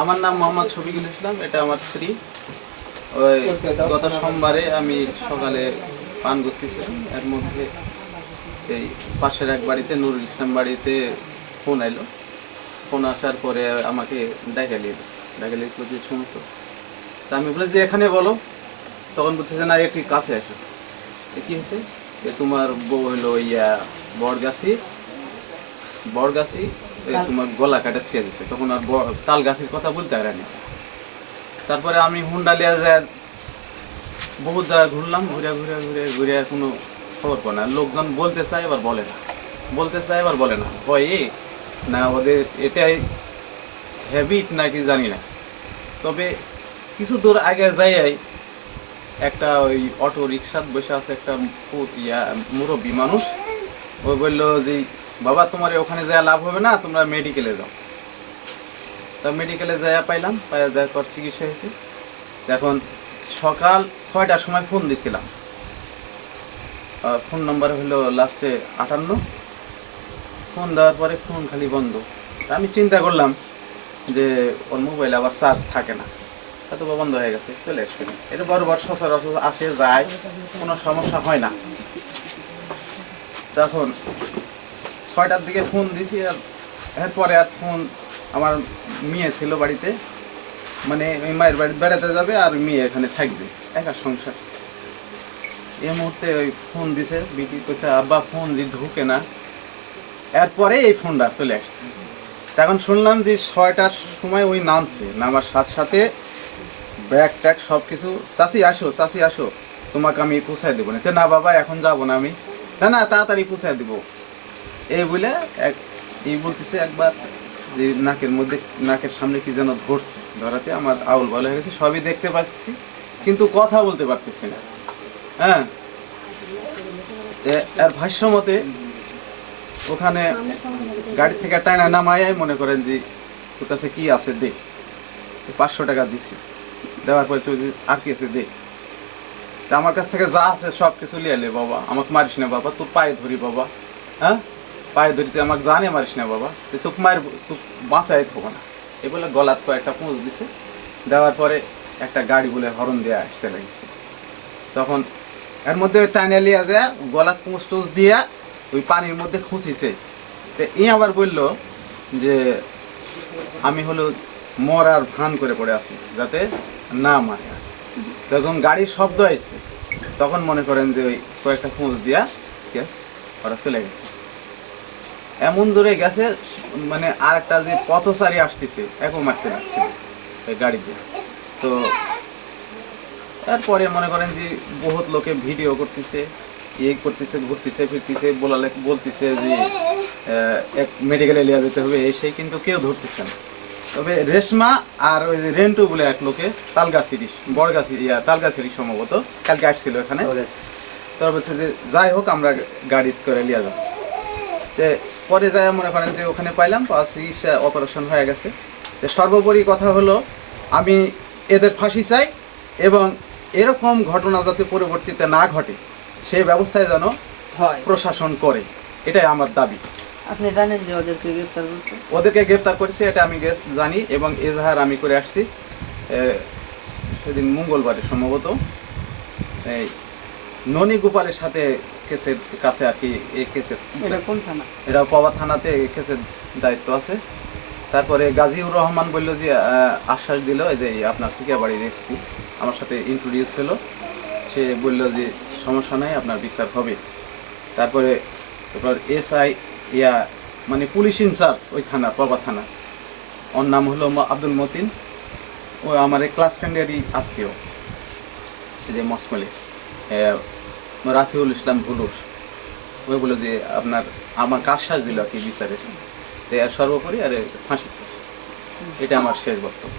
আমার নাম মোহাম্মদ শফিকুল ইসলাম, এটা আমার স্ত্রী। ওই গত সোমবারে আমি সকালে পান বসতেছিলাম, এর মধ্যে এই পাশের এক বাড়িতে নুরুল ইসলাম বাড়িতে ফোন এলো। ফোন আসার পরে আমাকে ডাকালি যে সমস্ত, তা আমি বলে যে এখানে বলো। তখন বলছে যে না একটু কাছে আসো। কী হয়েছে? তোমার বউ হলো ইয়া বড়গাছি তোমার গলা কাটা ছিঁড়ে দিচ্ছে। তখন আর তাল গাছের কথা বলতে পারেনি। তারপরে আমি হুন্ডা লিয়া যায় বহুত জায়গায় ঘুরলাম, ঘুরে কোনো খবর পাই না। লোকজন বলতে চায় এবার বলে না, ভয়ে না ওদের এটাই হ্যাবিট নাকি জানি না। তবে কিছু দূর আগে যাই একটা ওই অটো রিক্সাত বসে আছে একটা মুরব্বী মানুষ। ও বললো যে বাবা তোমার ওখানে যাওয়া লাভ হবে না, তোমরা মেডিকেলে যাও। তা মেডিকেলে যাওয়া পাইলাম, যাওয়ার পর চিকিৎসা হয়েছে। এখন সকাল 6টার সময় ফোন দিছিলাম, ফোন নাম্বার হলো লাস্টে 58। ফোন দেওয়ার পরে ফোন খালি বন্ধ। আমি চিন্তা করলাম যে ওর মোবাইল আবার চার্জ থাকে না, হয়তো বন্ধ হয়ে গেছে, চলে আসবে। এটা বরাবর সচরাচর আসে যায়, কোনো সমস্যা হয় না। তখন 6টার দিকে ফোন দিছি, আর এরপরে আর ফোন আমার মেয়ে ছিল বাড়িতে, মানে ওই মায়ের বাড়ি বেড়াতে যাবে আর মেয়ে এখানে থাকবে, একা সংসার। এই মুহূর্তে ওই ফোন দিছে, বিক্রি করছে আব্বা ফোন দিয়ে ঢুকে না। এরপরে এই ফোনটা চলে আসছে। তখন শুনলাম যে 6টার সময় ওই নামার সাথে সাথে ব্যাগ ট্যাগ সব কিছু, চাচি আসো তোমাকে আমি পৌঁছায় দেবো না। না বাবা এখন যাবো না আমি, না তাড়াতাড়ি পৌঁছায় দেবো এই বলে বলতেছে একবার যে নাকের সামনে কি যেন ধরাতে আমার আউল বলা হয়ে গেছে, সবই দেখতে পাচ্ছি কিন্তু কথা বলতে পারতেছি না। হ্যাঁ, আর ভাষ্য মতে ওখানে গাড়ি থেকে টানা নামায় মনে করেন যে তোর কাছে কি আছে দে, 500 টাকা দিছি। দেওয়ার পরে আর কি আছে দে, আমার কাছ থেকে যা আছে সব কিছু লিয়ে লে বাবা, আমাকে মারিস না বাবা, তোর পায়ে ধরি বাবা। হ্যাঁ, পায়ে ধরিতে আমাকে জানে মারিস না বাবা, তোকে তুই বাঁচাই থাকবো না। এ বলে গলাত কয়েকটা পুঁজ দিছে। দেওয়ার পরে একটা গাড়ি বলে হরন দেওয়া আসতে লাগছে। তখন এর মধ্যে ওই টাইনে লিয়া যায় গলাত পুঁজ টুজ দিয়া ওই পানির মধ্যে খুঁচিছে। তো আবার বললো যে আমি হলো মরার ভান করে পড়ে আছি যাতে না মারে। যখন গাড়ির শব্দ হয়েছে তখন মনে করেন যে ওই কয়েকটা খুঁজ দিয়া গ্যাস ওরা চলে গেছে। এমন জোরে গেছে মানে আর একটা যে পথচারী আসতেছে একও মারতে লাগছে ওই গাড়ি দিয়ে। তো তারপরে মনে করেন যে বহুত লোকে ভিডিও করতেছে, ঘুরতেছে ফিরতেছে, বলতেছে যে এক মেডিকেলে লিয়া যেতে হবে সেই, কিন্তু কেউ ধরতেছে না। তবে রেশমা আর ওই রেন্টু বলে এক লোকে তালগাছিরি সম্ভবত কালকে আসছিল এখানে। তারা বলছে যে যাই হোক আমরা গাড়ি করে লিয়া যাবো। পরে যাই মনে করেন যে ওখানে পাইলাম চিকিৎসা অপারেশন হয়ে গেছে। সর্বোপরি কথা হলো আমি এদের ফাঁসি চাই এবং এরকম ঘটনা যাতে পরবর্তীতে না ঘটে সেই ব্যবস্থায় যেন প্রশাসন করে, এটাই আমার দাবি। আপনি জানেন যে ওদেরকে গ্রেফতার করেছে, এটা আমি জানি এবং এজাহার আমি করে আসছি সেদিন মঙ্গলবারে সম্ভবত। এই ননী গোপালের সাথে কেসের কাছে আর কি এই কেসের, এটা পাওয়া থানাতে কেসের দায়িত্ব আছে। তারপরে গাজীউর রহমান বলল যে আশ্বাস দিল যে আপনার সিকিয়াবাড়ির এসপি আমার সাথে ইন্ট্রোডিউস ছিল, সে বলল যে সমস্যা নাই আপনার বিচার হবে। তারপরে এসআই মানে পুলিশ ইনচার্জ ওই থানা পাবা থানা, ওর নাম হলো আব্দুল মতিন, ও আমার ক্লাস ফ্রেন্ডেরই আত্মীয়, যে মসমলে রাফিউল ইসলাম ভুলুর, ওই বললো যে আমার আশ্বাস দিল আর কি বিচারে। সর্বোপরি আর ফাঁসি, এটা আমার শেষ বক্তব্য।